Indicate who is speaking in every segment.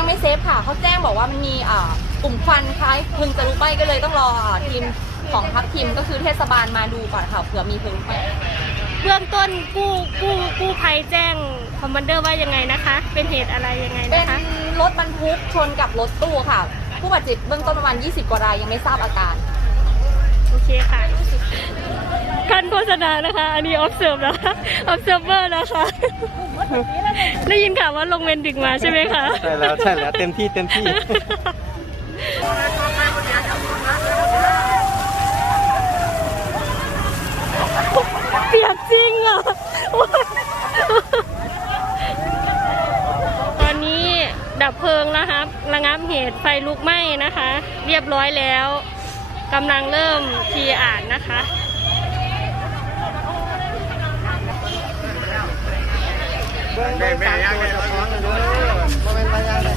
Speaker 1: ตอนนี้ซีนยังไม่เซฟค่ะเขาแจ้งบอกว่ามันมีอ่ากลุ่มควันคล้ายเพลิงจะลุกไหม้ก็เลยต้องรออ่าทีมของทัพทีมก็คือเทศบาลมาดูก่อนค่ะเผื่อมีเพลิงไหม้
Speaker 2: เบื้องต้นกู้กู้กู้ภัยแจ้งคอมมานเดอร์ว่ายังไงนะคะ เป็นเหตุอะไรยังไง
Speaker 1: เป็น
Speaker 2: นะคะ
Speaker 1: รถบรรทุกชนกับรถตู้ค่ะ ผู้บาดเจ็บเบื้องต้นประมาณ 20 กว่ารายยังไม่ทราบอาการ
Speaker 2: โอเคค่ะการ โฆษณานะคะ อันนี้ observe นะคะ observer นะคะ ได้ยินข่าวว่าลงเวนดึกมาใช่ไหมคะ
Speaker 3: ใช่แล้วใช่แล้วเต็มที่เต็มที่
Speaker 2: เปียกจริงอะตอนนี้ดับเพลิงนะคะระงับเหตุไฟลุกไหม้นะคะ เรียบร้อยแล้วกำลังเริ่มทีอ่านนะคะ
Speaker 3: เบิ้งเบิ้งตามตัวเจะท้าของเลยเด้อบ่เป็นไรยังเลย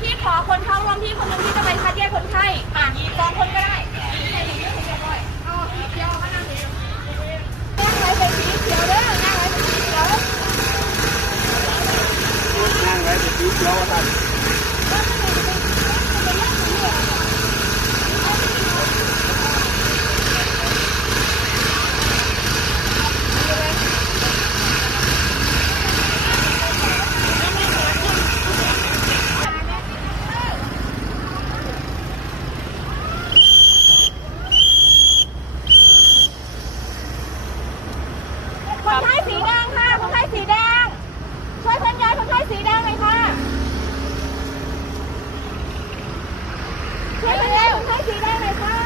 Speaker 1: พี่ขอคนเข้าร่วมที่คนหนึงที่จะไปคัดแยกคนไข้อะสองคนก็ได้เอาสีเขียวมานั่งนี่นั่งไว้เป็นสีเขียวเด้อนั่งไว้เป็นสีเขียว
Speaker 3: นั่งไว้เดี๋ยวดูเขียวว่าตัน
Speaker 1: คนไข้สีแดงค่ะ คนไข้สีแดง ช่วยเคลื่อนย้ายคนไข้สีแดงหน่อยค่ะ ช่วยเคลื่อนย้ายคนไข้สีแดงหน่อยค่ะ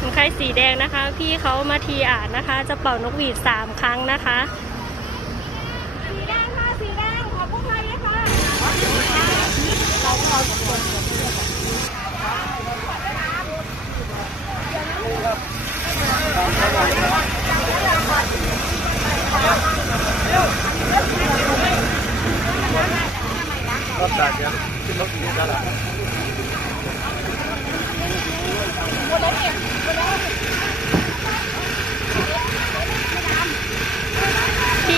Speaker 2: คนไข้ สีแดงนะคะ พี่เขามาทีอ่านนะคะ จะเป่านกหวีดสามครั้งนะคะ
Speaker 1: สีแดงค่ะสีแดงขอผู้ภัยด้วยค่ะ
Speaker 3: รถจักรยานขึ้นรถอยู่แล้วล่ะ
Speaker 2: ที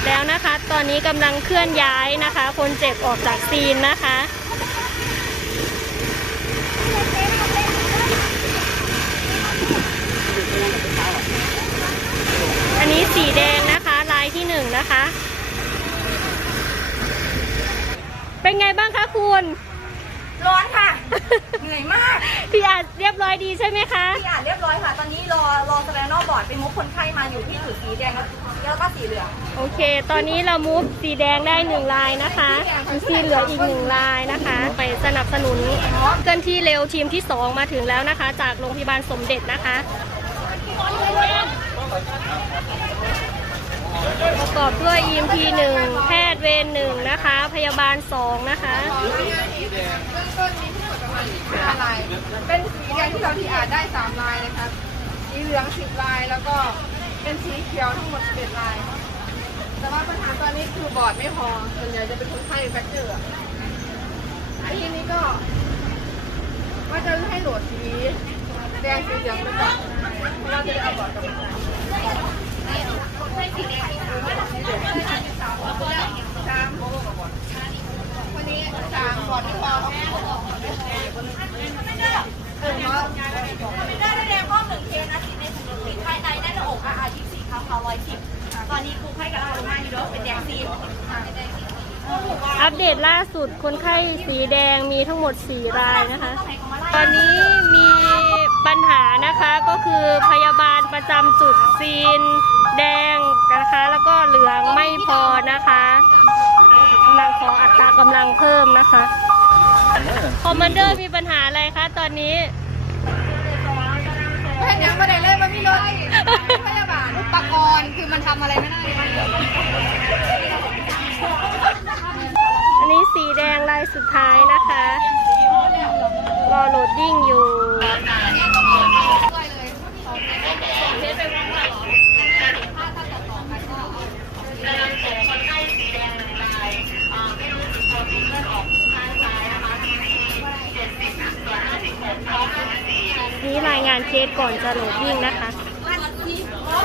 Speaker 2: จแล้วนะคะ ตอนนี้กำลังเคลื่อนย้ายนะคะ คนเจ็บออกจากซีนนะคะอันนี้สีแดงนะคะลายที่หนึ่งนะคะ เป็นไงบ้างคะคุณ
Speaker 1: ร้อนค่ะ เหนื่อยมาก
Speaker 2: พี่อาจเรียบร้อยดีใช่ไหมคะ
Speaker 1: ที่อ่านเรียบร้อยค่ะ ตอนนี้รอรอสแตนนอกบอร์ดเป็นมุกคนไข้มาอยู่ที่จุดสีแดงแล้วแล้วก็สีเหลือง
Speaker 2: โอเค ตอนนี้เรามูฟสีแดงได้หนึ่งลายนะคะสีเหลืองอีกหนึ่งลายนะคะ ไปสนับสนุนเคลื่อนที่เร็วทีมที่สองมาถึงแล้วนะคะ จากโรงพยาบาลสมเด็จนะคะประกอบด้วย EMT 1 แพทย์เวรหนึ่งนะคะ พยาบาลสองนะคะ
Speaker 4: ลาย เป็นสีแดงที่เราที่อ่านได้สามลายนะคะสีเหลืองสิบลายแล้วก็เป็นสีเขียวทั้งหมดสิบเอ็ดลาย แต่ว่าปัญหาตอนนี้คือบอร์ดไม่พอส่วนใหญ่จะเป็นคนไข้แฟกเจอร์ไอ้ทีนี้ก็ว่าจะให้โหลดสีแดงสีเหลืองไปก่อนเราะเราจะได้เอาบอร์ดกลับมาใช้สามวันนี้สามบอร์ดไม่พอเอาเออเนาะ
Speaker 1: ไม่ได้แดงห้องหนึ่งเคสนะสีในถุงสีภายในได้ในอกอาอายี่สี่ครับเขาร้อยสิบ ตอนนี้ครูไข้กับเราลงมาอยู่ด้วยเป็นแดงซี
Speaker 2: อัปเดตล่าสุดคนไข้สีแดงมีทั้งหมด 4 รายนะคะ ตอนนี้มีปัญหานะคะก็คือพยาบาลประจำจุดซีน แดงนะคะแล้วก็เหลืองไม่พอนะคะกำลังขออัตรากำลังเพิ่มนะคะคอมมานเดอร์มีปัญหาอะไรคะตอนนี้
Speaker 4: เห็นยังไม่ได้เลยมันมีรถพยาบาลอุ ปกรณ์คือมันทำอะไรไม่ได้
Speaker 2: อันนี้สีแดงลายสุดท้ายนะคะ รอโหลดดิ้งอยู่นี่รายงานเคสก่อนจะโหลดดิ้งนะคะ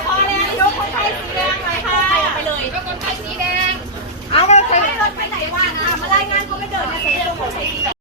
Speaker 1: พอแยกคนไทยสีแดงไปค่ะไปเลยกคนไทยสีแดง เอาไปรถไปไหนวะมารายงานเขาไม่เดินมาเสียงนไย